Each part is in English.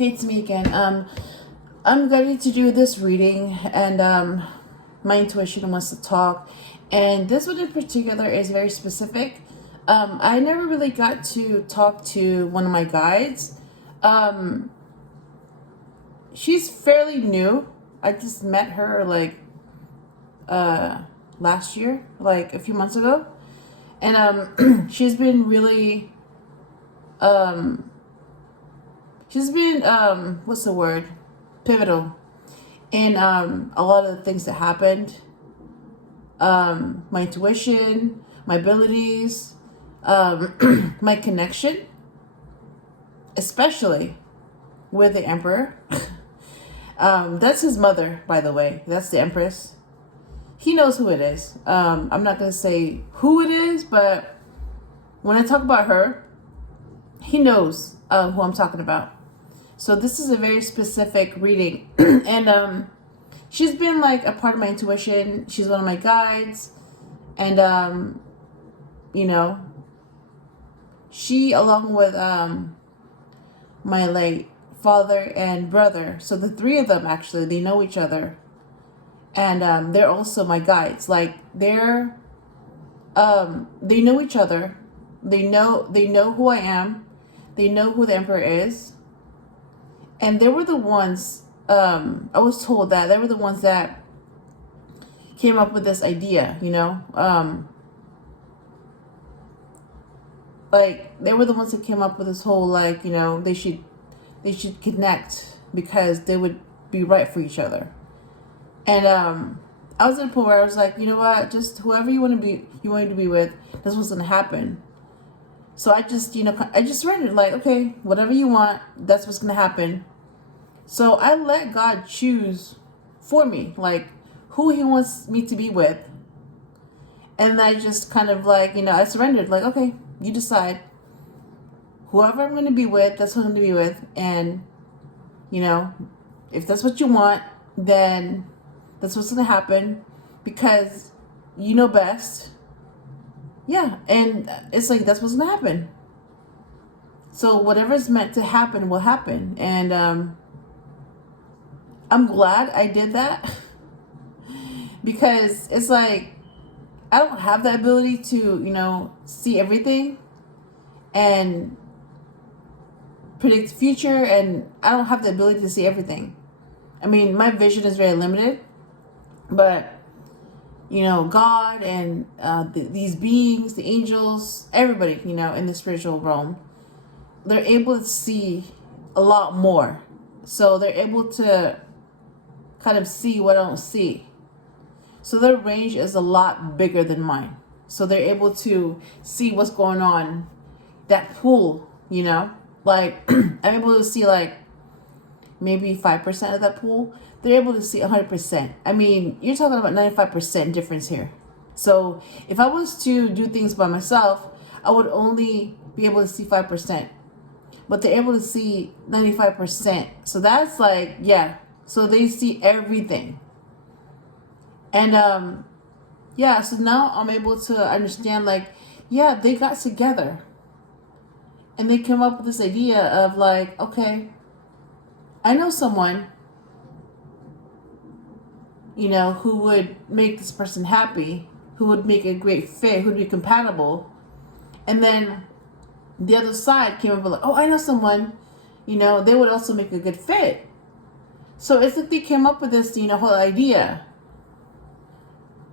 Hey, it's me again. I'm ready to do this reading, and my intuition wants to talk. And this one in particular is very specific. I never really got to talk to one of my guides. Um, she's fairly new. I just met her like last year, like a few months ago, and she's been really um, what's the word, pivotal in a lot of the things that happened. My intuition, my abilities, my connection, especially with the Emperor. That's his mother, by the way. That's the Empress. He knows who it is. I'm not going to say who it is, but when I talk about her, he knows who I'm talking about. So this is a very specific reading. And she's been like a part of my intuition. She's one of my guides. And, you know, she, along with my late father and brother, so the three of them actually, they know each other. And they're also my guides. Like they know each other. They know who I am. They know who the Emperor is. And they were the ones, I was told that they were the ones that came up with this idea, you know. Like they were the ones that came up with this whole, like, you know, they should connect because they would be right for each other. And I was at a point where I was like, you know what, just whoever you want to be with, that's what's gonna happen. So I just, you know, I just surrendered, like, okay, whatever you want, that's what's gonna happen. So I let God choose for me, like, who he wants me to be with. And I just kind of, like, you know, I surrendered, like, okay, you decide. Whoever I'm going to be with, that's who I'm going to be with. And, you know, if that's what you want, then that's what's going to happen because you know best. Yeah, and it's like, that's what's going to happen. So whatever's meant to happen will happen. And I'm glad I did that because it's like, I don't have the ability to, you know, see everything and predict the future, and I don't have the ability to see everything. I mean, my vision is very limited, but, you know, God and these beings, the angels, everybody, you know, in the spiritual realm, they're able to see a lot more. So they're able to kind of see what I don't see. So their range is a lot bigger than mine. So they're able to see what's going on, that pool, you know, like I'm able to see like maybe 5% of that pool. They're able to see 100%. I mean, you're talking about 95% difference here. So if I was to do things by myself, I would only be able to see 5%, but they're able to see 95%. So that's like, yeah. So they see everything. And yeah, so now I'm able to understand, like, yeah, they got together and they came up with this idea of like, okay, I know someone, you know, who would make this person happy, who would make a great fit, who would be compatible. And then the other side came up with like, oh, I know someone, you know, they would also make a good fit. So it's like they came up with this, you know, whole idea.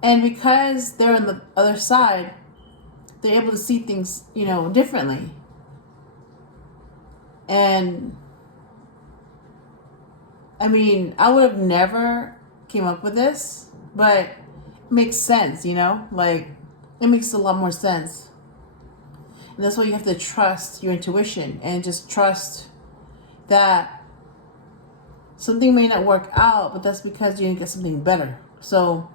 And because they're on the other side, they're able to see things, you know, differently. And I mean, I would have never came up with this, but it makes sense, you know? Like, it makes a lot more sense. And that's why you have to trust your intuition and just trust that something may not work out, but that's because you didn't get something better. So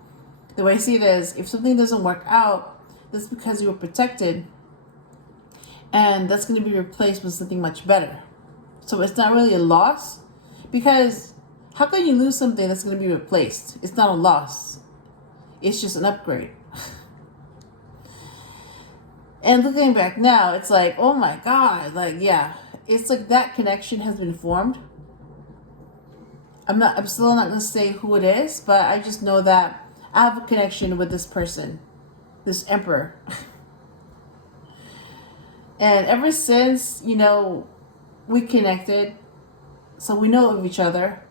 the way I see it is, if something doesn't work out, that's because you were protected, and that's going to be replaced with something much better. So it's not really a loss, because how can you lose something that's going to be replaced? It's not a loss. It's just an upgrade. And looking back now, it's like, oh my God, like, yeah, it's like that connection has been formed. I'm still not going to say who it is, but I just know that I have a connection with this person, this emperor. And ever since, you know, we connected, so we know of each other.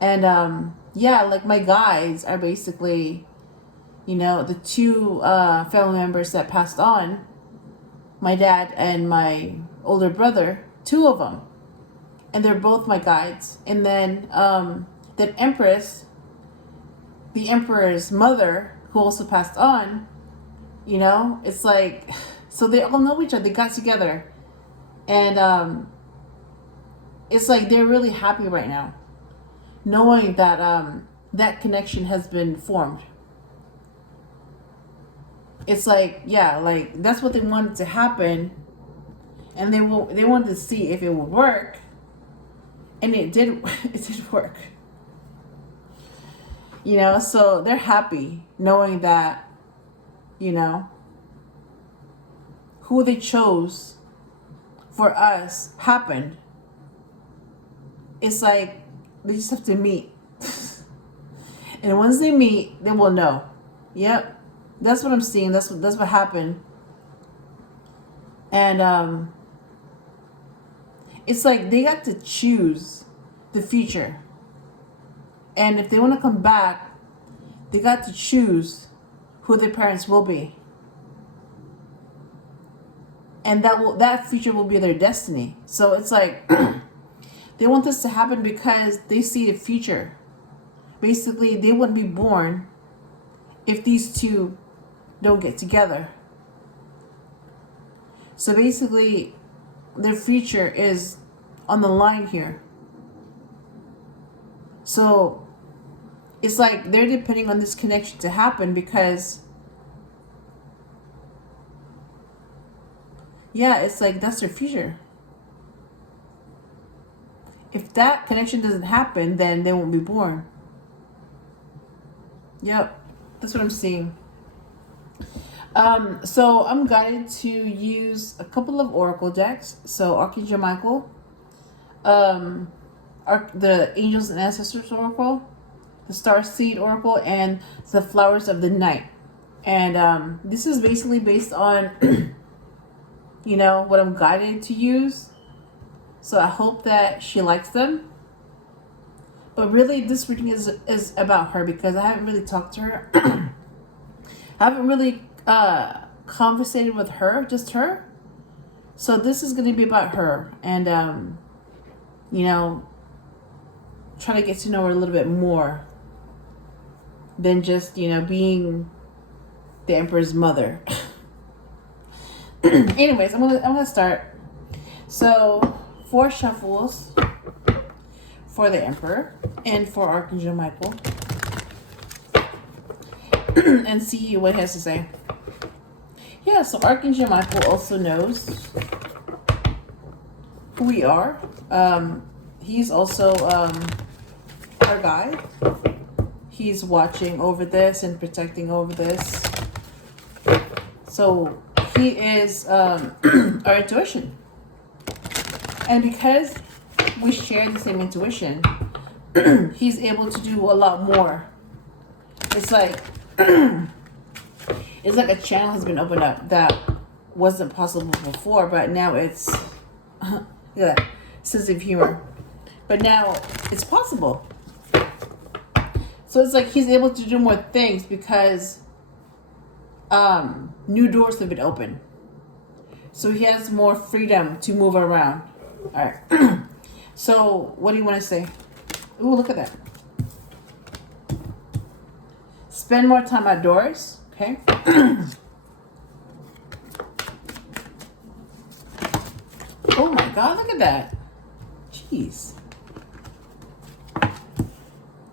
And yeah, like my guides are basically, you know, the two family members that passed on, my dad and my older brother, two of them. And they're both my guides. And then that Empress, the emperor's mother, who also passed on, you know, it's like, so they all know each other. They got together. And it's like they're really happy right now, knowing that that connection has been formed. It's like, yeah, like that's what they wanted to happen, and they wanted to see if it would work, and it did. It did work. You know, so they're happy knowing that, you know, who they chose for us happened. It's like they just have to meet. And once they meet, they will know. Yep. That's what I'm seeing. That's what happened. And it's like they got to choose the future. And if they want to come back, they got to choose who their parents will be. And that future will be their destiny. So it's like they want this to happen because they see the future. Basically, they wouldn't be born if these two don't get together. So basically, their future is on the line here. So it's like they're depending on this connection to happen because, yeah, it's like that's their future. If that connection doesn't happen, then they won't be born. Yep, that's what I'm seeing. So I'm guided to use a couple of oracle decks. So Archangel Michael, the Angels and Ancestors Oracle, the Star Seed Oracle, and the Flowers of the Night. And this is basically based on, you know, what I'm guided to use. So I hope that she likes them. But really, this reading is about her because I haven't really talked to her. I haven't really conversated with her, just her. So this is going to be about her. And, you know, try to get to know her a little bit more than just, you know, being the Emperor's mother. Anyways, I'm gonna start. So 4 shuffles for the Emperor and for Archangel Michael, and see what he has to say. Yeah, so Archangel Michael also knows who we are. He's also our guide. He's watching over this and protecting over this. So he is our intuition. And because we share the same intuition, he's able to do a lot more. It's like a channel has been opened up that wasn't possible before, but now it's look at that sense of humor. But now it's possible. So it's like he's able to do more things because new doors have been opened. So he has more freedom to move around. All right. So what do you want to say? Ooh, look at that. Spend more time outdoors. Okay. Oh my God, look at that. Jeez.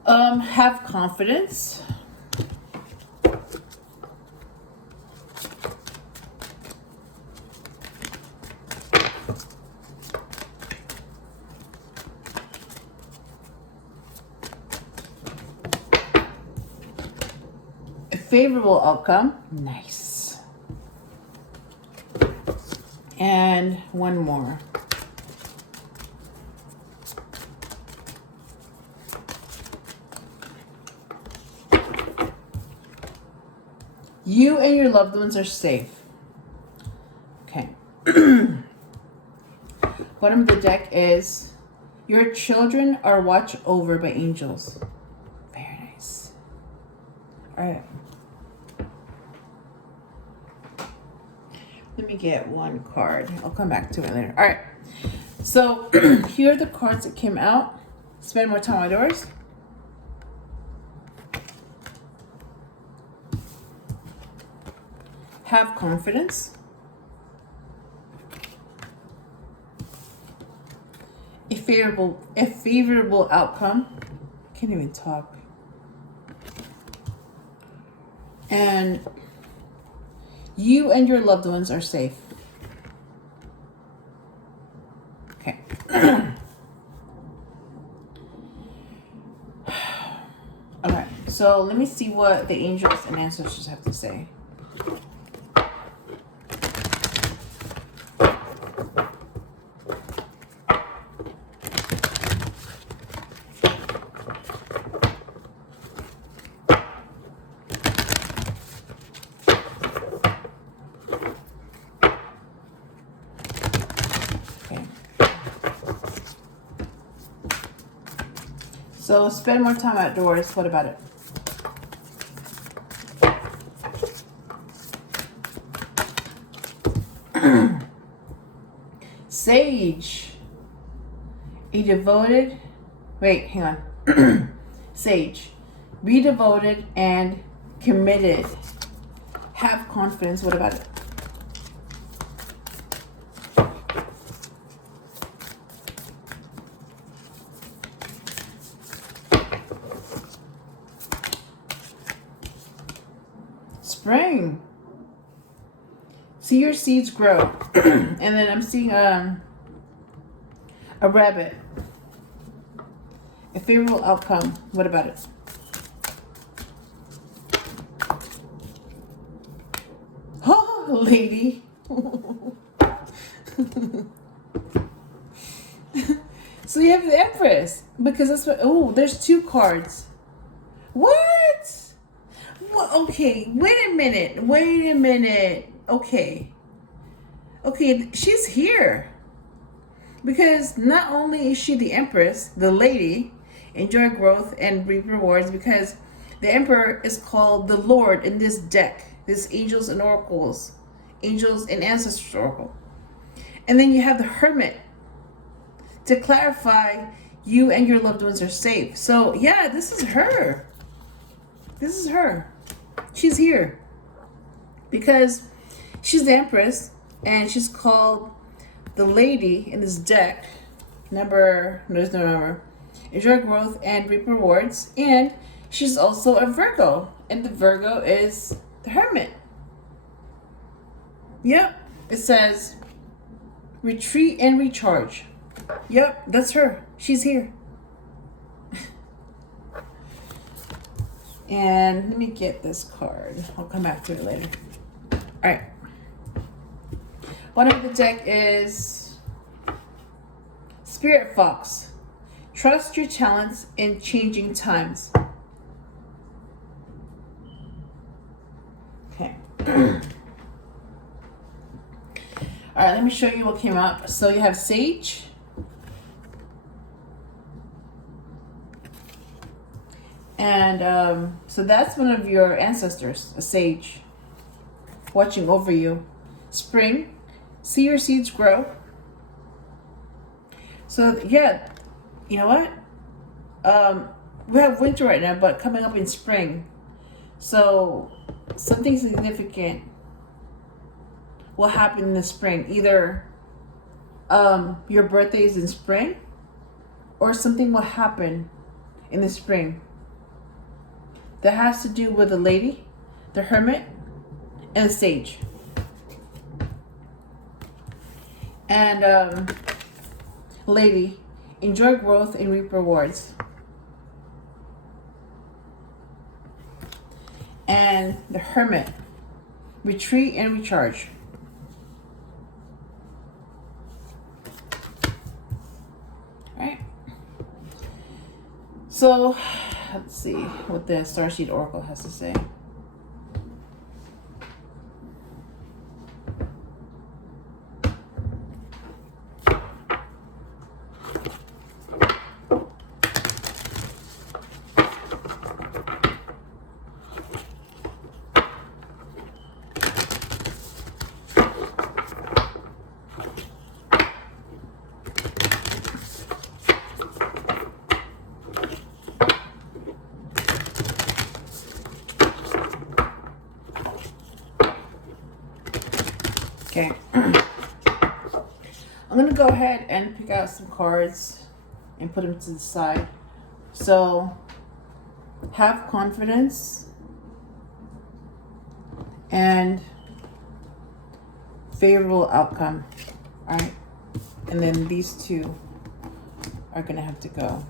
Have confidence. A favorable outcome. Nice. And one more. You and your loved ones are safe. Okay. Bottom of the deck is your children are watched over by angels. Very nice. All right. Let me get one card. I'll come back to it later. All right. So here are the cards that came out. Spend more time outdoors. Have confidence. A favorable outcome. Can't even talk. And you and your loved ones are safe. Okay. Okay, so let me see what the angels and ancestors have to say. So spend more time outdoors. What about it? Sage. A devoted. Wait, hang on. Sage. Be devoted and committed. Have confidence. What about it? Spring. See your seeds grow. And then I'm seeing a rabbit. A favorable outcome. What about it? Oh, lady. So you have the Empress. Because that's what... Oh, there's two cards. What? Well, okay, wait a minute. Okay, she's here. Because not only is she the Empress, the lady, enjoy growth and reap rewards, because the Emperor is called the Lord in this deck, this Angels and Oracles, Angels and Ancestors Oracle. And then you have the Hermit to clarify you and your loved ones are safe. So yeah, this is her. She's here because she's the Empress and she's called the lady in this deck. There's no number. Enjoy growth and reap rewards. And she's also a Virgo. And the Virgo is the Hermit. Yep. It says retreat and recharge. Yep, that's her. She's here. And let me get this card. I'll come back to it later. All right. One of the deck is Spirit Fox. Trust your talents in changing times. Okay. All right, let me show you what came up. So you have Sage. And so that's one of your ancestors, a sage, watching over you. Spring, see your seeds grow. So yeah, you know what? We have winter right now, but coming up in spring. So something significant will happen in the spring. Either your birthday is in spring, or something will happen in the spring that has to do with the lady, the Hermit, and the Sage. And lady, enjoy growth and reap rewards. And the Hermit, retreat and recharge. All right. So let's see what the Starseed Oracle has to say. to go ahead and pick out some cards and put them to the side. So, have confidence and favorable outcome. All right. And then these two are going to have to go.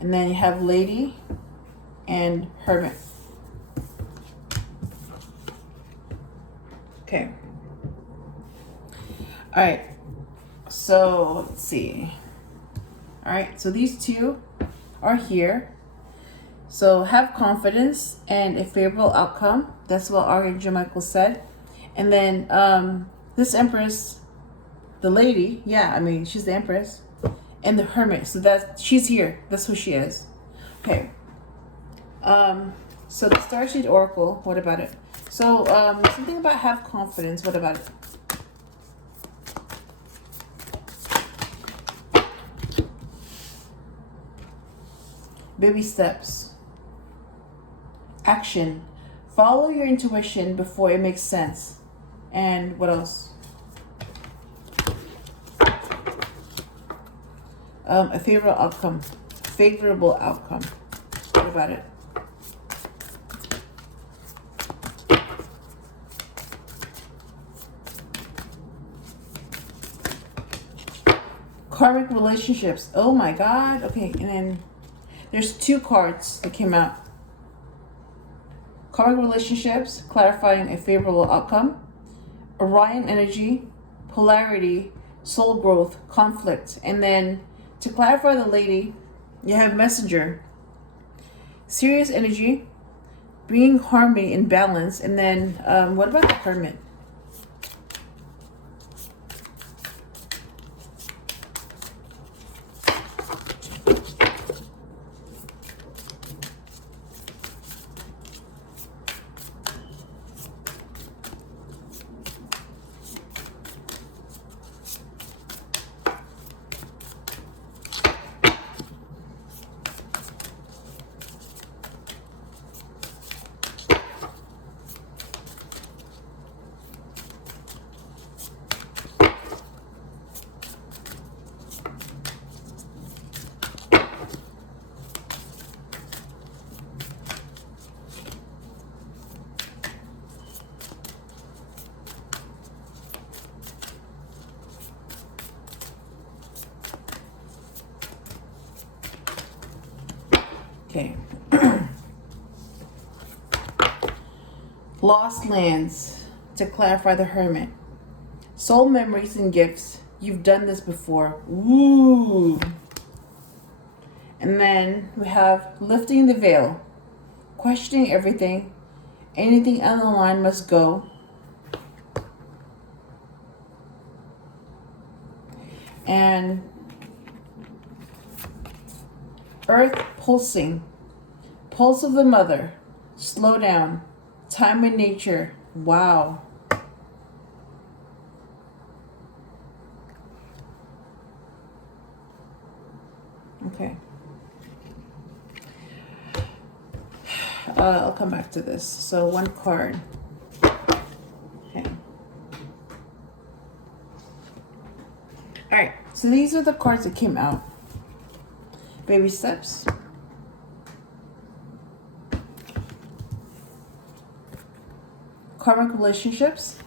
And then you have Lady and Hermit. Okay. All right. So let's see. All right. So these two are here. So have confidence and a favorable outcome. That's what Archangel Michael said. And then this Empress, the lady, yeah, I mean, she's the Empress. And the Hermit, so that she's here. That's who she is. Okay. So the Starshade Oracle, what about it? So something about have confidence, what about it? Baby steps. Action. Follow your intuition before it makes sense. And what else? A favorable outcome. Favorable outcome. What about it? Karmic relationships. Oh my God. Okay, and then there's two cards that came out. Karmic relationships, clarifying a favorable outcome. Orion energy, polarity, soul growth, conflict. And then to clarify the lady, you have messenger. Serious energy, bringing harmony and balance. And then what about the hermit? Okay. Lost lands, to clarify the hermit. Soul memories and gifts. You've done this before. Ooh. And then we have lifting the veil. Questioning everything. Anything on the line must go. And earth pulsing. Pulse of the mother. Slow down. Time in nature. Wow. Okay. I'll come back to this. So one card. Okay. All right. So these are the cards that came out. Baby steps. Karmic relationships.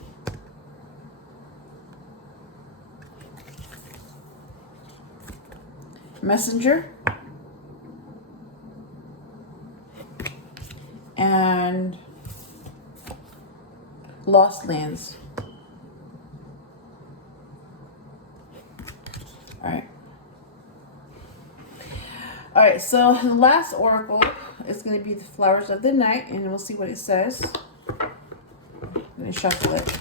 Messenger. And lost lands. All right. All right, so the last oracle is going to be the flowers of the night, and we'll see what it says. I'm going to shuffle it.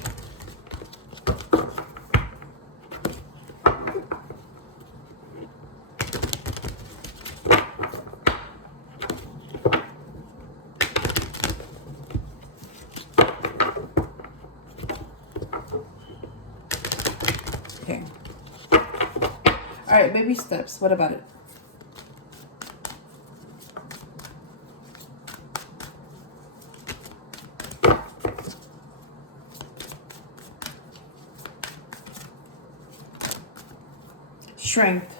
Okay. All right, baby steps. What about it? Strength.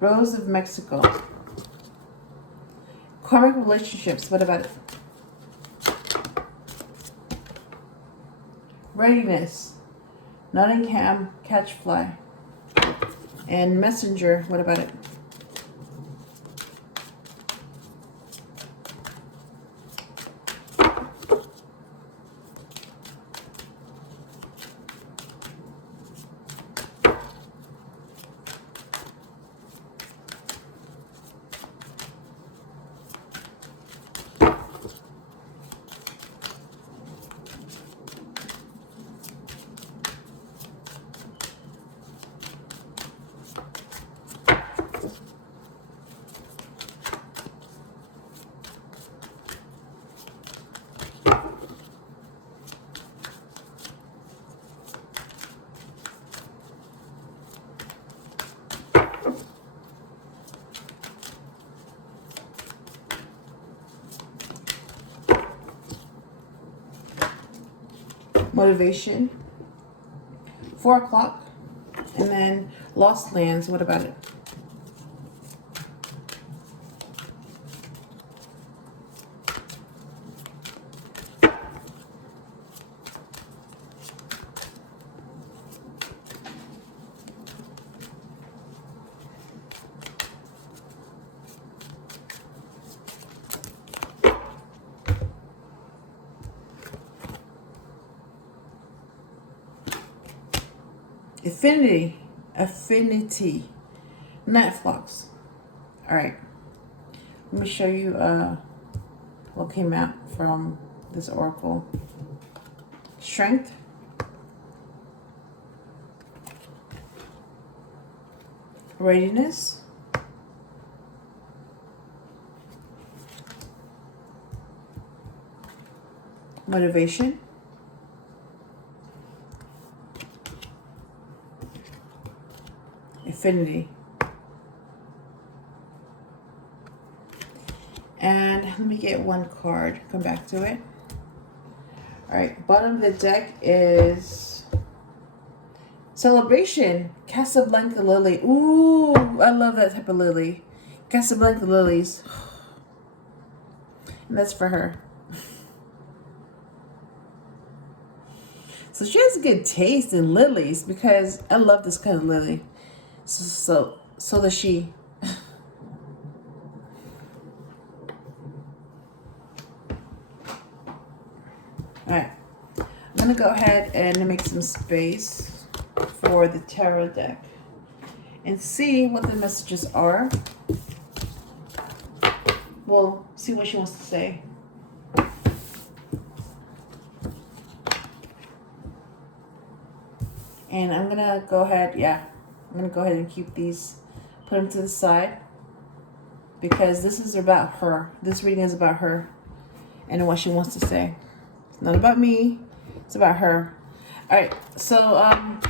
Rose of Mexico. Karmic relationships. What about it? Readiness. Nottingham Catchfly. And Messenger. What about it? Motivation. 4 o'clock. And then Lost Lands. What about it? Affinity. Netflix. All right. Let me show you what came out from this oracle. Strength. Readiness. Motivation. Affinity. And let me get one card. Come back to it. All right. Bottom of the deck is Celebration. Casablanca Lily. Ooh, I love that type of lily. Casablanca lilies. And that's for her. So she has a good taste in lilies because I love this kind of lily. So does she. Alright. I'm going to go ahead and make some space for the tarot deck and see what the messages are. We'll see what she wants to say. And I'm going to go ahead, I'm going to go ahead and keep these, put them to the side, because this is about her. This reading is about her and what she wants to say. It's not about me. It's about her. All right. So I'm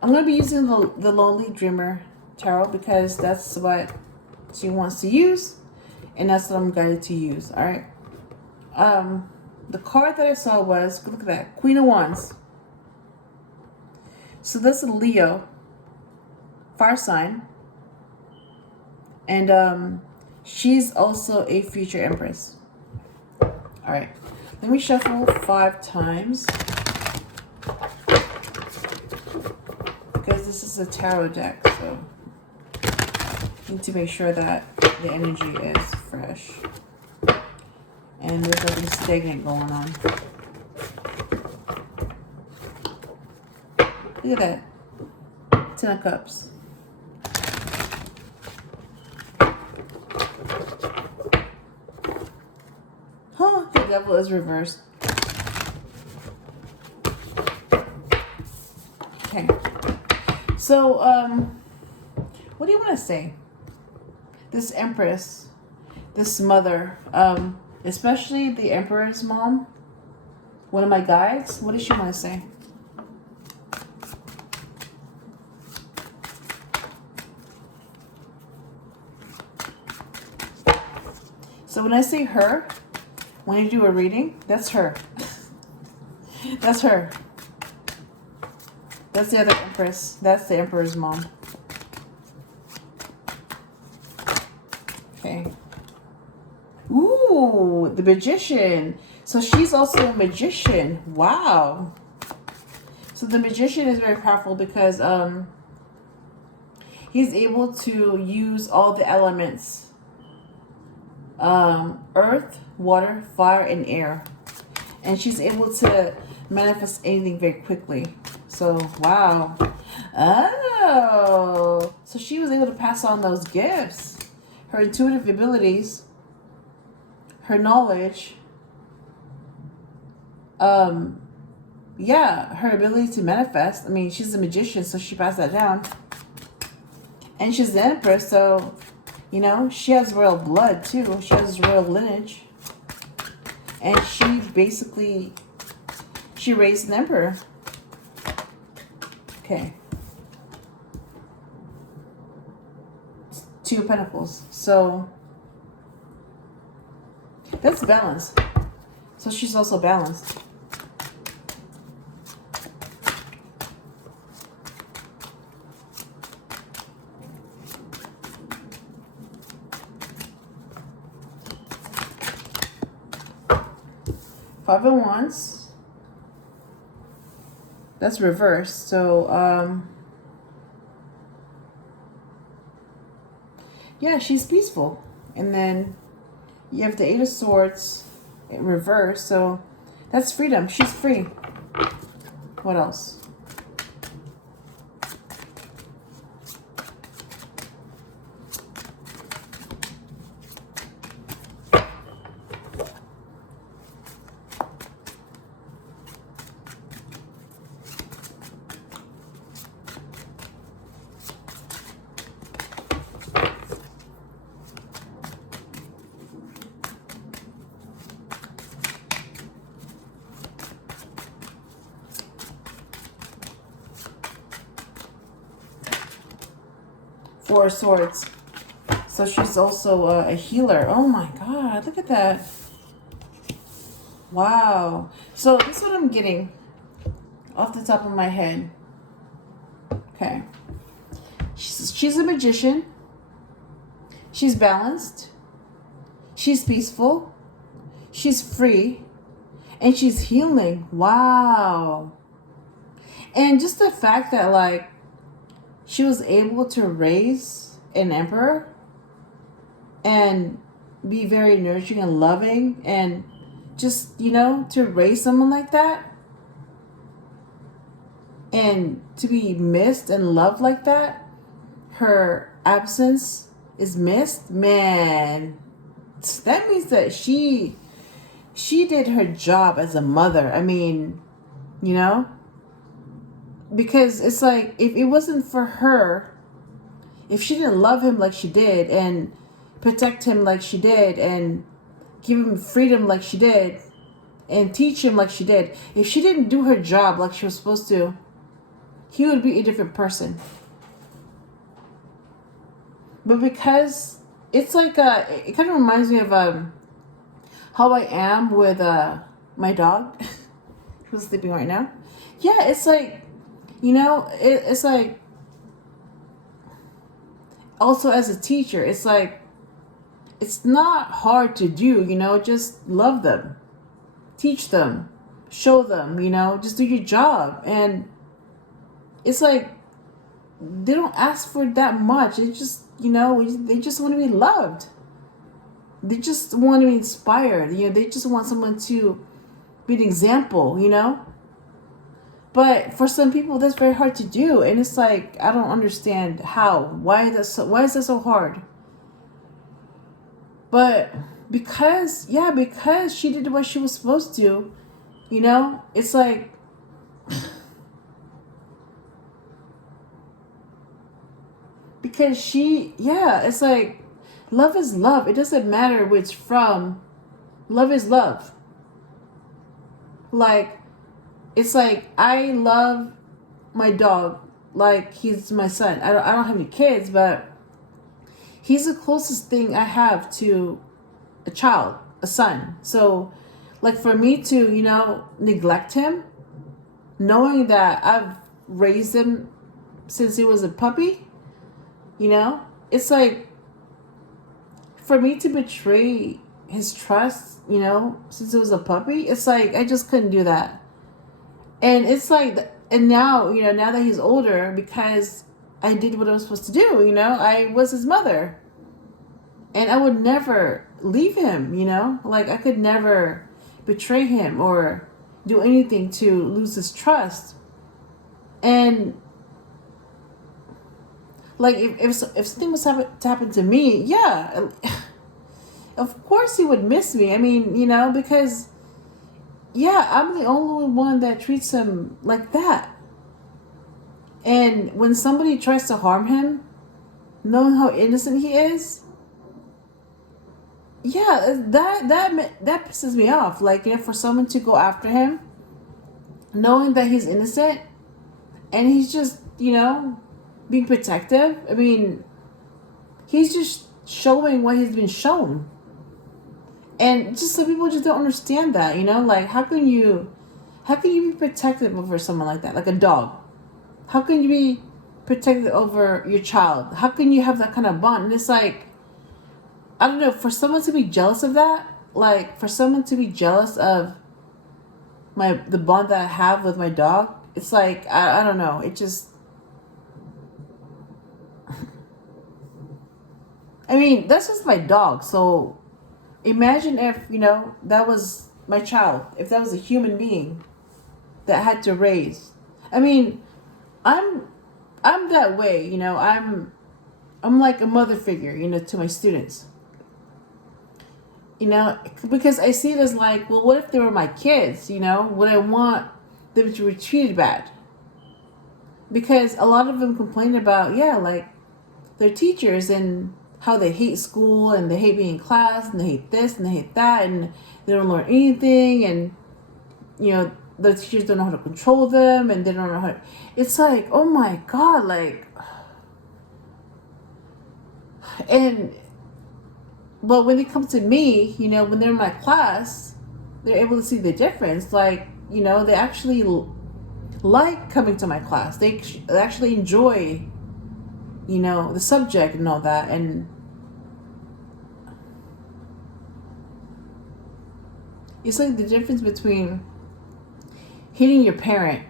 going to be using the Lonely Dreamer Tarot because that's what she wants to use. And that's what I'm guided to use. All right. The card that I saw was, look at that, Queen of Wands. So that's a Leo, fire sign, and she's also a future Empress. All right, let me shuffle 5 times because this is a tarot deck, so I need to make sure that the energy is fresh and there's nothing stagnant going on. Look at that. 10 of Cups. Huh, the Devil is reversed. Okay. So, what do you want to say? This Empress, this mother, especially the Emperor's mom, one of my guides, what does she want to say? So when I say her, when you do a reading, that's her. That's her. That's the other Empress. That's the Emperor's mom. Okay. Ooh, the Magician. So she's also a magician. Wow. So the Magician is very powerful because he's able to use all the elements. Earth, water, fire, and air. And she's able to manifest anything very quickly. So, wow. Oh. So she was able to pass on those gifts. Her intuitive abilities. Her knowledge. Yeah, her ability to manifest. I mean, she's a magician, so she passed that down. And she's the Empress, so, you know, she has royal blood, too. She has royal lineage. And she basically, she raised an emperor. Okay. Two of Pentacles. So, that's balance. So she's also balanced. Five of Wands. That's reversed. So, yeah, she's peaceful. And then you have the Eight of Swords in reverse. So that's freedom. She's free. What else? Four of Swords. So she's also a healer. Oh my God, look at that. Wow. So this is what I'm getting off the top of my head. Okay. She's a magician. She's balanced. She's peaceful. She's free. And she's healing. Wow. And just the fact that, like, she was able to raise an emperor and be very nurturing and loving, and just, you know, to raise someone like that and to be missed and loved like that, her absence is missed, man, that means that she did her job as a mother. I mean, you know, because it's like, if it wasn't for her, if she didn't love him like she did and protect him like she did and give him freedom like she did and teach him like she did, if she didn't do her job like she was supposed to, he would be a different person. But because it's like, it kind of reminds me of how I am with my dog who's sleeping right now. Yeah, it's like, you know, it's like, also as a teacher, it's like, it's not hard to do, you know, just love them, teach them, show them, you know, just do your job. And it's like, they don't ask for that much. It's just, you know, they just want to be loved. They just want to be inspired. You know, they just want someone to be an example, you know. But for some people, that's very hard to do. And it's like, I don't understand how. Why is that so hard? But because she did what she was supposed to, you know, it's like, because it's like, love is love. It doesn't matter where it's from. Love is love. Like, it's like, I love my dog like he's my son. I don't have any kids, but he's the closest thing I have to a child, a son. So, like, for me to, you know, neglect him, knowing that I've raised him since he was a puppy, you know, it's like, for me to betray his trust, you know, since it was a puppy, it's like I just couldn't do that. And it's like, and now, you know, now that he's older, because I did what I was supposed to do, you know, I was his mother. And I would never leave him, you know, like I could never betray him or do anything to lose his trust. And like if something was to happen to me, yeah, of course he would miss me. I mean, you know, because yeah, I'm the only one that treats him like that. And when somebody tries to harm him, knowing how innocent he is, yeah, that pisses me off. Like, you know, for someone to go after him, knowing that he's innocent, and he's just, you know, being protective. I mean, he's just showing what he's been shown. And just some people just don't understand that, you know, like how can you be protective over someone like that, like a dog? How can you be protective over your child? How can you have that kind of bond? And it's like, I don't know, for someone to be jealous of that, like for someone to be jealous of the bond that I have with my dog, it's like, I don't know, it just, I mean, that's just my dog. So imagine if, you know, that was my child, if that was a human being that I had to raise. I mean, I'm that way, you know, I'm like a mother figure, you know, to my students. You know, because I see it as like, well, what if they were my kids, you know? Would I want them to be treated bad? Because a lot of them complain about, yeah, like their teachers and how they hate school and they hate being in class and they hate this and they hate that and they don't learn anything, and, you know, the teachers don't know how to control them and they don't know how to... It's like, oh my God, like... And... But when it comes to me, you know, when they're in my class, they're able to see the difference. Like, you know, they actually like coming to my class. They actually enjoy, you know, the subject and all that. And it's like the difference between hating your parent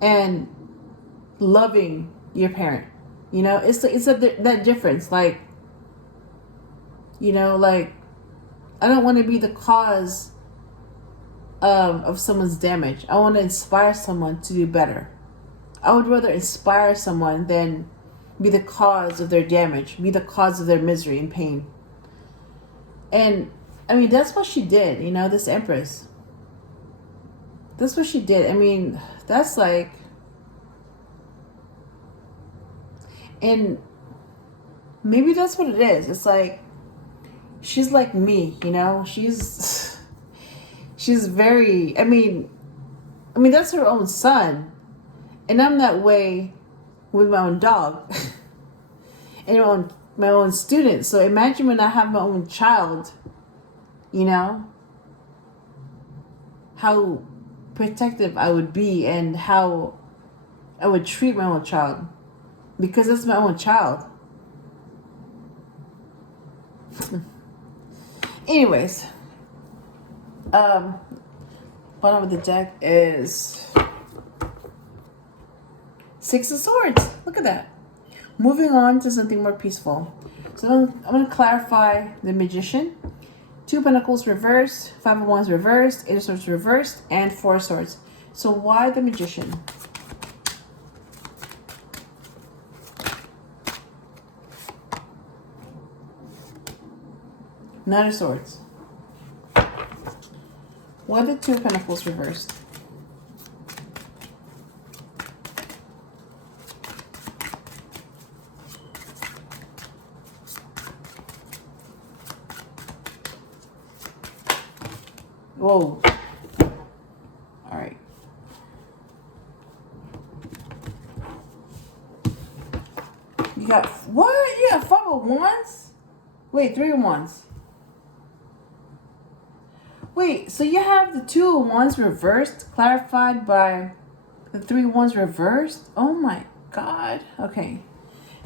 and loving your parent. You know, it's that difference. Like, you know, like, I don't want to be the cause of someone's damage. I want to inspire someone to do better. I would rather inspire someone than be the cause of their damage, be the cause of their misery and pain. And, I mean, that's what she did, you know, this Empress. That's what she did. I mean, that's like... And maybe that's what it is. It's like, she's like me, you know? She's very... I mean, that's her own son. And I'm that way with my own dog. And my own students. So imagine when I have my own child, you know, how protective I would be and how I would treat my own child, because it's my own child. Anyways, bottom of the deck is Six of Swords. Look at that. Moving on to something more peaceful. So I'm going to clarify the Magician. 2 of Pentacles reversed, 5 of Wands reversed, 8 of Swords reversed, and 4 of Swords. So why the Magician? Knight of Swords. Why the 2 of Pentacles reversed? Whoa. All right. You got what? You got 5 of Wands? Wait, 3 of Wands. Wait, so you have the 2 of Wands reversed, clarified by the 3 of Wands reversed? Oh my God. Okay.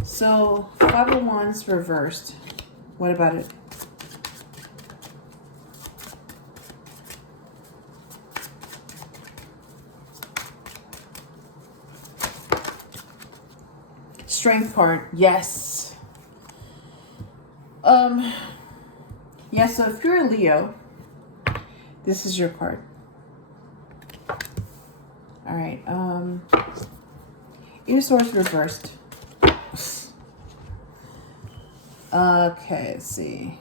So 5 of Wands reversed. What about it? Strength card. Yes. Yeah, so if you're a Leo, this is your card. All right. Eight of Swords reversed. Okay, let's see.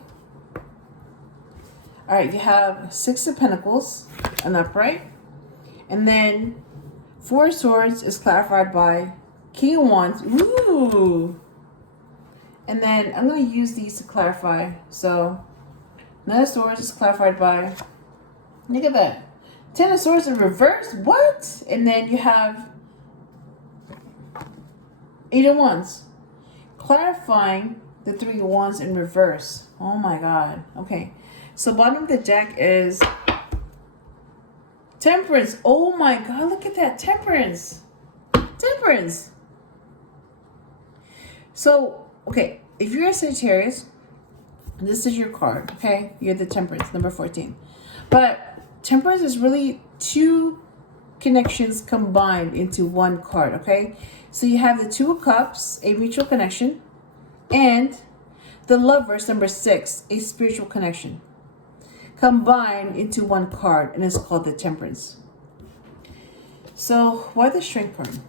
All right, you have Six of Pentacles, an upright. And then Four of Swords is clarified by King of Wands. Ooh. And then I'm going to use these to clarify. So, Nine of Swords is clarified by, look at that. Ten of Swords in reverse. What? And then you have Eight of Wands. Clarifying the Three of Wands in reverse. Oh my God. Okay. So bottom of the deck is Temperance. Oh my God. Look at that. Temperance. Temperance. So, okay. If you're a Sagittarius, this is your card. Okay. You're the Temperance, number 14. But Temperance is really two connections combined into one card. Okay. So you have the Two of Cups, a mutual connection, and the Lovers, number 6, a spiritual connection, combined into one card, and it's called the Temperance. So why the Strength card?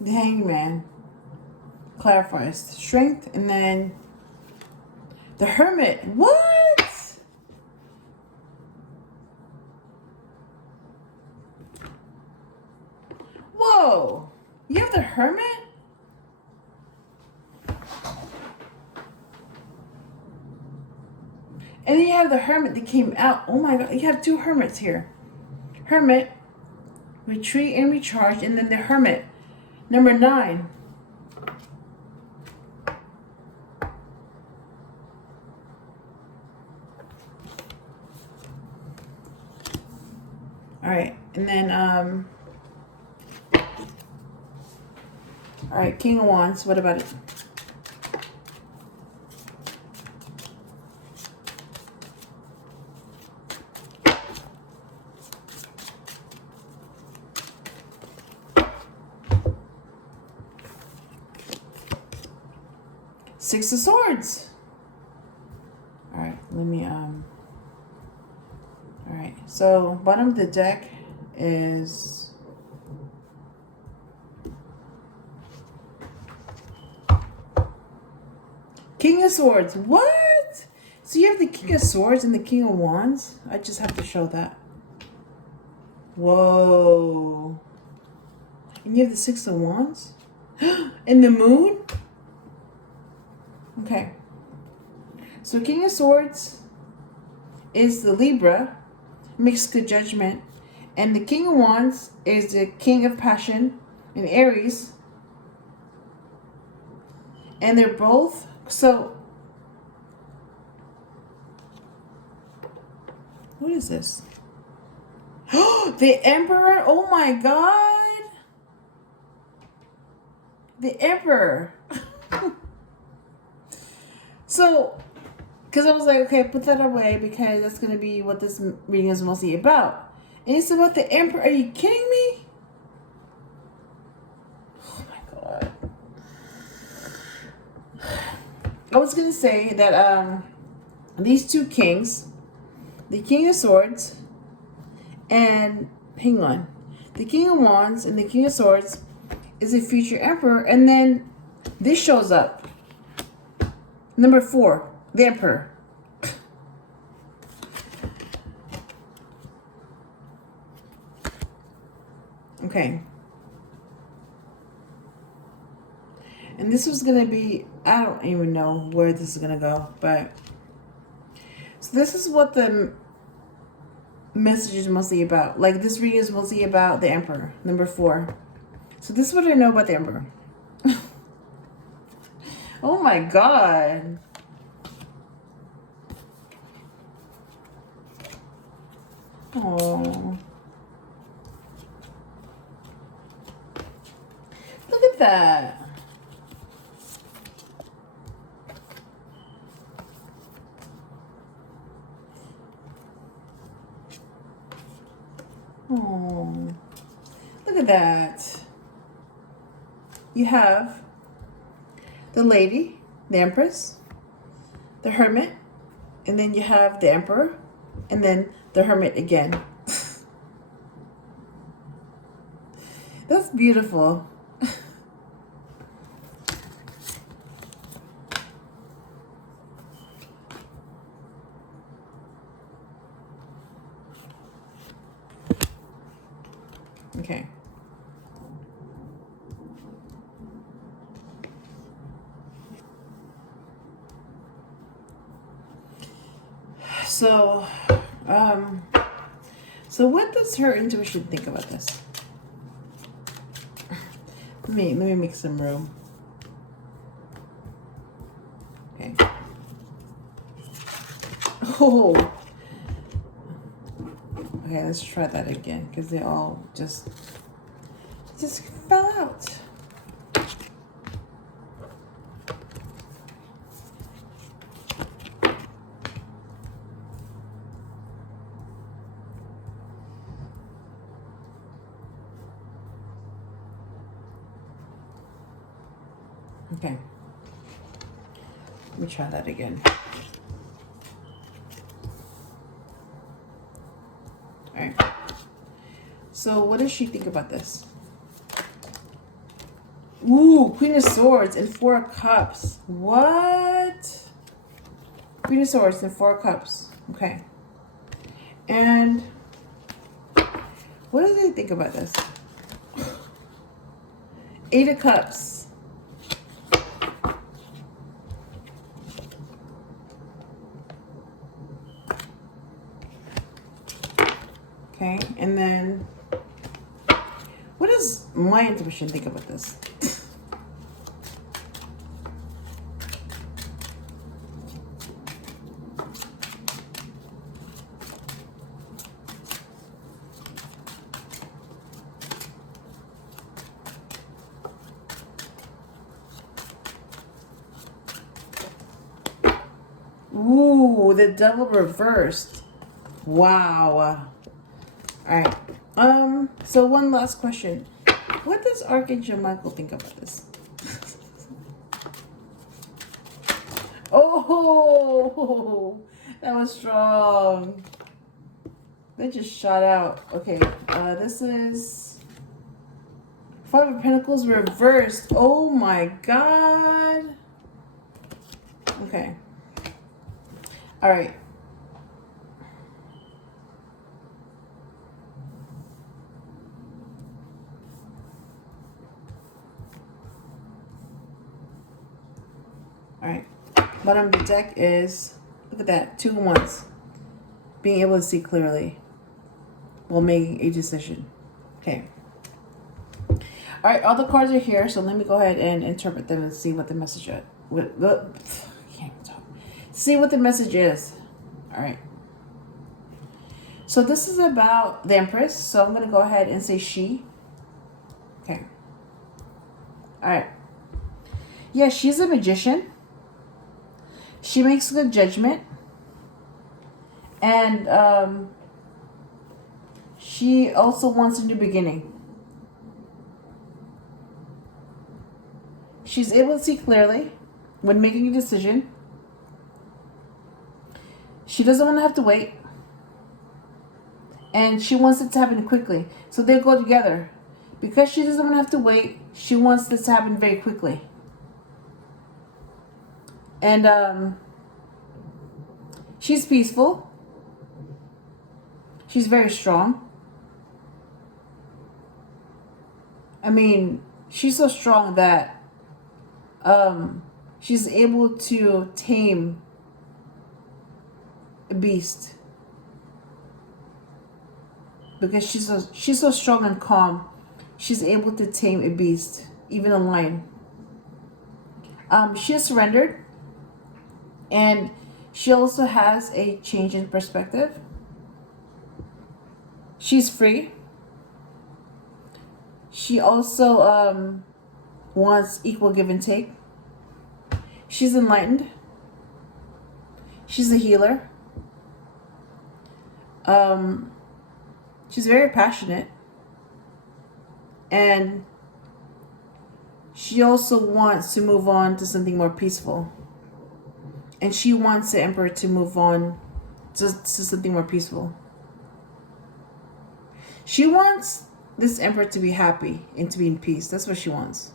The Hangman clarifies Strength, and then the Hermit. What? Whoa. You have the Hermit? And then you have the Hermit that came out. Oh my God. You have two Hermits here. Hermit, retreat and recharge, and then the Hermit. Number 9. All right, and then all right, King of Wands. What about it? Six of Swords. All right, let me all right, so bottom of the deck is King of Swords. What? So you have the King of Swords and the King of Wands? I just have to show that. Whoa. And you have the Six of Wands? And the Moon? Okay. So King of Swords is the Libra, makes good judgment. And the King of Wands is the King of Passion in Aries. And they're both, so, what is this? The Emperor. Oh my God. The Emperor. So, because I was like, okay, put that away because that's going to be what this reading is mostly about. And he said, what, the Emperor? Are you kidding me? Oh my God. I was going to say that these two kings, the King of Swords and, hang on, the King of Wands and the King of Swords is a future Emperor. And then this shows up. Number 4, the Emperor. Okay. And this was going to be, I don't even know where this is going to go, but so this is what the message is mostly about. Like this reading is mostly about the Emperor, number 4. So this is what I know about the Emperor. Oh my God. Oh. Look at that. Oh. Look at that. You have the lady, the Empress, the Hermit, and then you have the Emperor, and then the Hermit again. That's beautiful. Okay. So what does her intuition think about this? Let me make some room. Okay. Oh. Okay, let's try that again because they all just fell out. Okay. Let me try that again. All right. So what does she think about this? Ooh, Queen of Swords and 4 of Cups. What? Queen of Swords and 4 of Cups. Okay. And what do they think about this? 8 of Cups. Okay, and then what does my intuition think about this? Ooh, the Devil reversed. Wow. All right. So one last question. What does Archangel Michael think about this? Oh, that was strong. They just shot out. Okay, this is 5 of Pentacles reversed. Oh my God. Okay. All right. All right. Bottom of the deck is, look at that, 2 ones. Being able to see clearly while making a decision. Okay. All right, all the cards are here, so let me go ahead and interpret them and see what the message is. See what the message is. All right. So So this is about the Empress. So I'm going to go ahead and say she. Okay. All right. Yeah, she's a magician. She makes good judgment. And she also wants a new beginning. She's able to see clearly when making a decision. She doesn't want to have to wait. And she wants it to happen quickly. So they go together. Because she doesn't want to have to wait, she wants this to happen very quickly. And she's peaceful. She's very strong. I mean, she's so strong that she's able to tame a beast. Because she's so strong and calm, she's able to tame a beast, even a lion. She has surrendered, and she also has a change in perspective. She's free. She also wants equal give and take. She's enlightened. She's a healer. She's very passionate. And she also wants to move on to something more peaceful. And she wants the Emperor to move on to something more peaceful. She wants this Emperor to be happy and to be in peace. That's what she wants.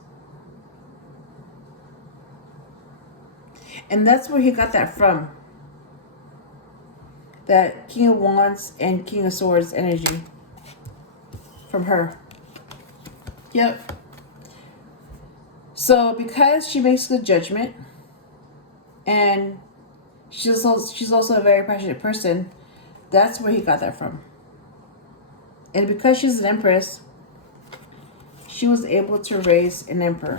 And that's where he got that from. That King of Wands and King of Swords energy. From her. Yep. So because she makes good judgment, and she's also a very passionate person, that's where he got that from. And because she's an Empress, she was able to raise an Emperor.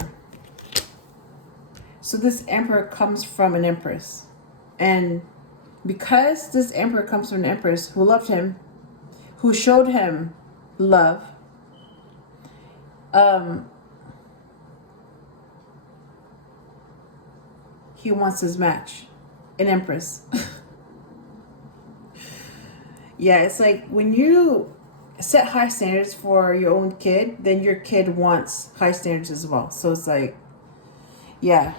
So this Emperor comes from an Empress. And because this Emperor comes from an Empress who loved him, who showed him love, he wants his match, an Empress. Yeah, it's like when you set high standards for your own kid, then your kid wants high standards as well. So it's like, yeah.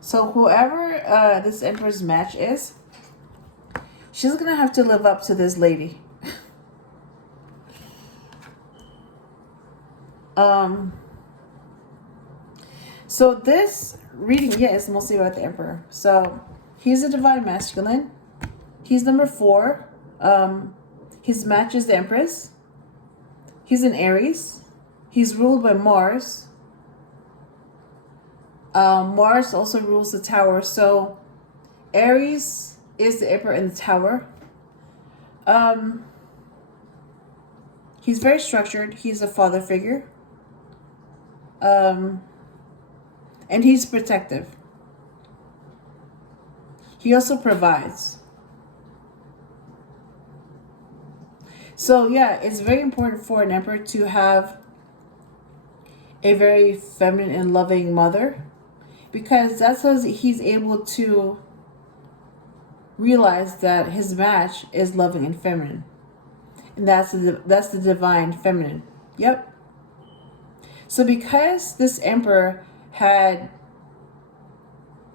So whoever this Emperor's match is, she's going to have to live up to this lady. So this reading, yeah, is mostly about the Emperor. So he's a divine masculine. He's number 4. His match is the Empress. He's an Aries. He's ruled by Mars. Mars also rules the tower. So Aries is the Emperor in the tower. He's very structured. He's a father figure. And he's protective. He also provides. So yeah, it's very important for an Emperor to have a very feminine and loving mother, because that's how he's able to realize that his match is loving and feminine. And that's the divine feminine. Yep. So because this Emperor had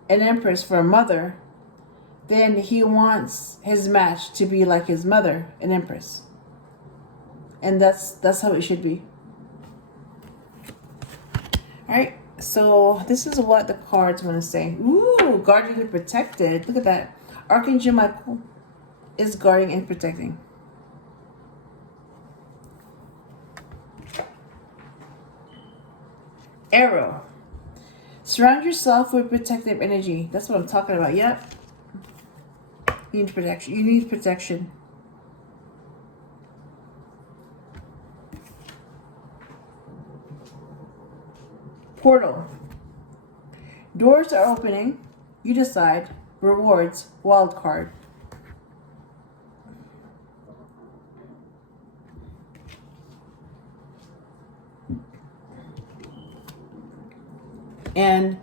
an Empress for a mother, then he wants his match to be like his mother, an Empress. And that's how it should be. Alright, so this is what the cards want to say. Ooh, guarded and protected. Look at that. Archangel Michael is guarding and protecting. Arrow. Surround yourself with protective energy. That's what I'm talking about. Yep. You need protection. You need protection. Portal. Doors are opening. You decide. Rewards. Wild card. And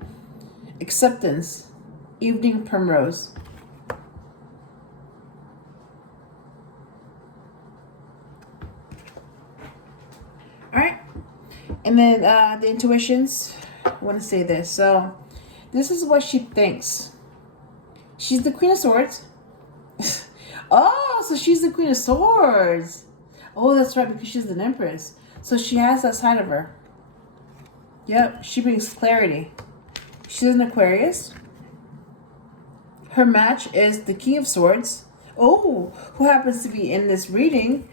acceptance, evening primrose. All right. And then the intuitions, I want to say this. So this is what she thinks. She's the Queen of Swords. Oh, so she's the Queen of Swords. Oh, that's right, because she's an Empress. So she has that side of her. Yep, she brings clarity. She's an Aquarius. Her match is the King of Swords. Oh, who happens to be in this reading?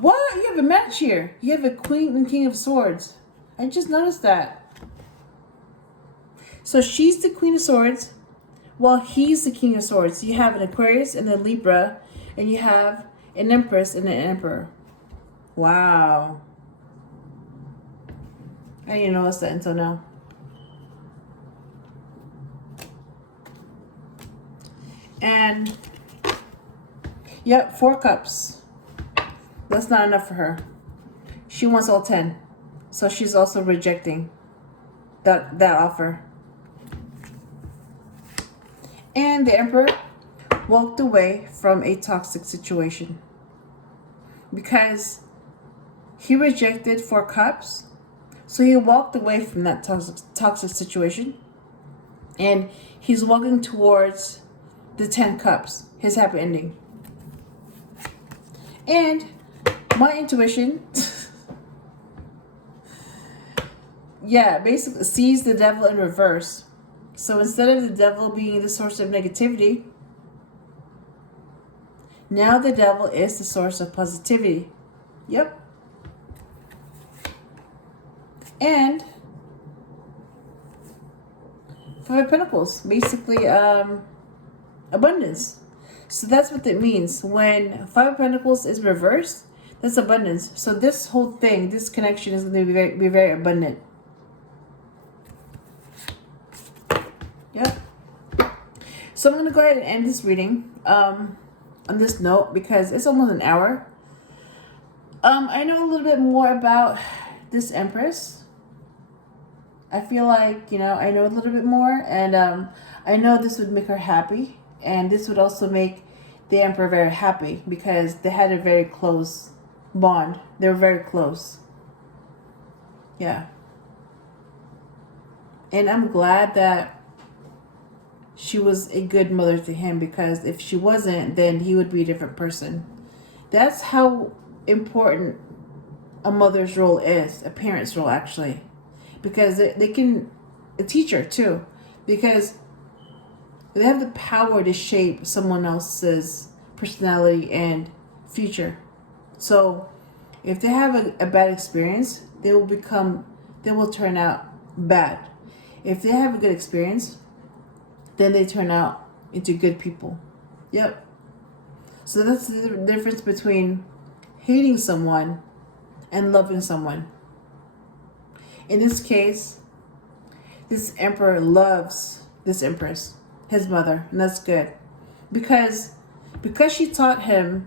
What? You have a match here. You have a Queen and King of Swords. I just noticed that. So she's the Queen of Swords, while he's the King of Swords. You have an Aquarius and a Libra, and you have an Empress and an Emperor. Wow. I didn't notice that until now. And, yep, 4 cups. That's not enough for her. She wants all 10. So she's also rejecting that offer. And the Emperor walked away from a toxic situation because he rejected 4 cups. So he walked away from that toxic situation, and he's walking towards the 10 cups, his happy ending. And my intuition, yeah, basically sees the devil in reverse. So instead of the devil being the source of negativity, now the devil is the source of positivity. Yep. And 5 of Pentacles, basically abundance. So that's what it means. When 5 of Pentacles is reversed, that's abundance. So this whole thing, this connection is going to be very abundant. Yep. So I'm going to go ahead and end this reading on this note because it's almost an hour. I know a little bit more about this Empress. I feel like, I know a little bit more, and I know this would make her happy, and this would also make the Emperor very happy because they had a very close bond. They were very close. Yeah. And I'm glad that she was a good mother to him, because if she wasn't, then he would be a different person. That's how important a mother's role is, a parent's role actually. Because they can, a teacher too, because they have the power to shape someone else's personality and future. So if they have a bad experience, they will turn out bad. If they have a good experience, then they turn out into good people. Yep. So that's the difference between hating someone and loving someone. In this case, this Emperor loves this Empress, his mother, and that's good. Because she taught him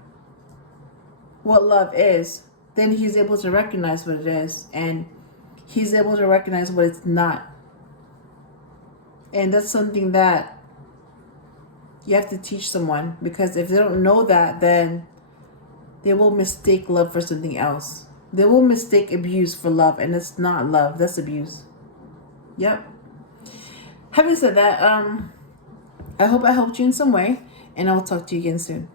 what love is, then he's able to recognize what it is, and he's able to recognize what it's not. And that's something that you have to teach someone, because if they don't know that, then they will mistake love for something else. They will mistake abuse for love, and it's not love, that's abuse. Yep. Having said that, I hope I helped you in some way, and I will talk to you again soon.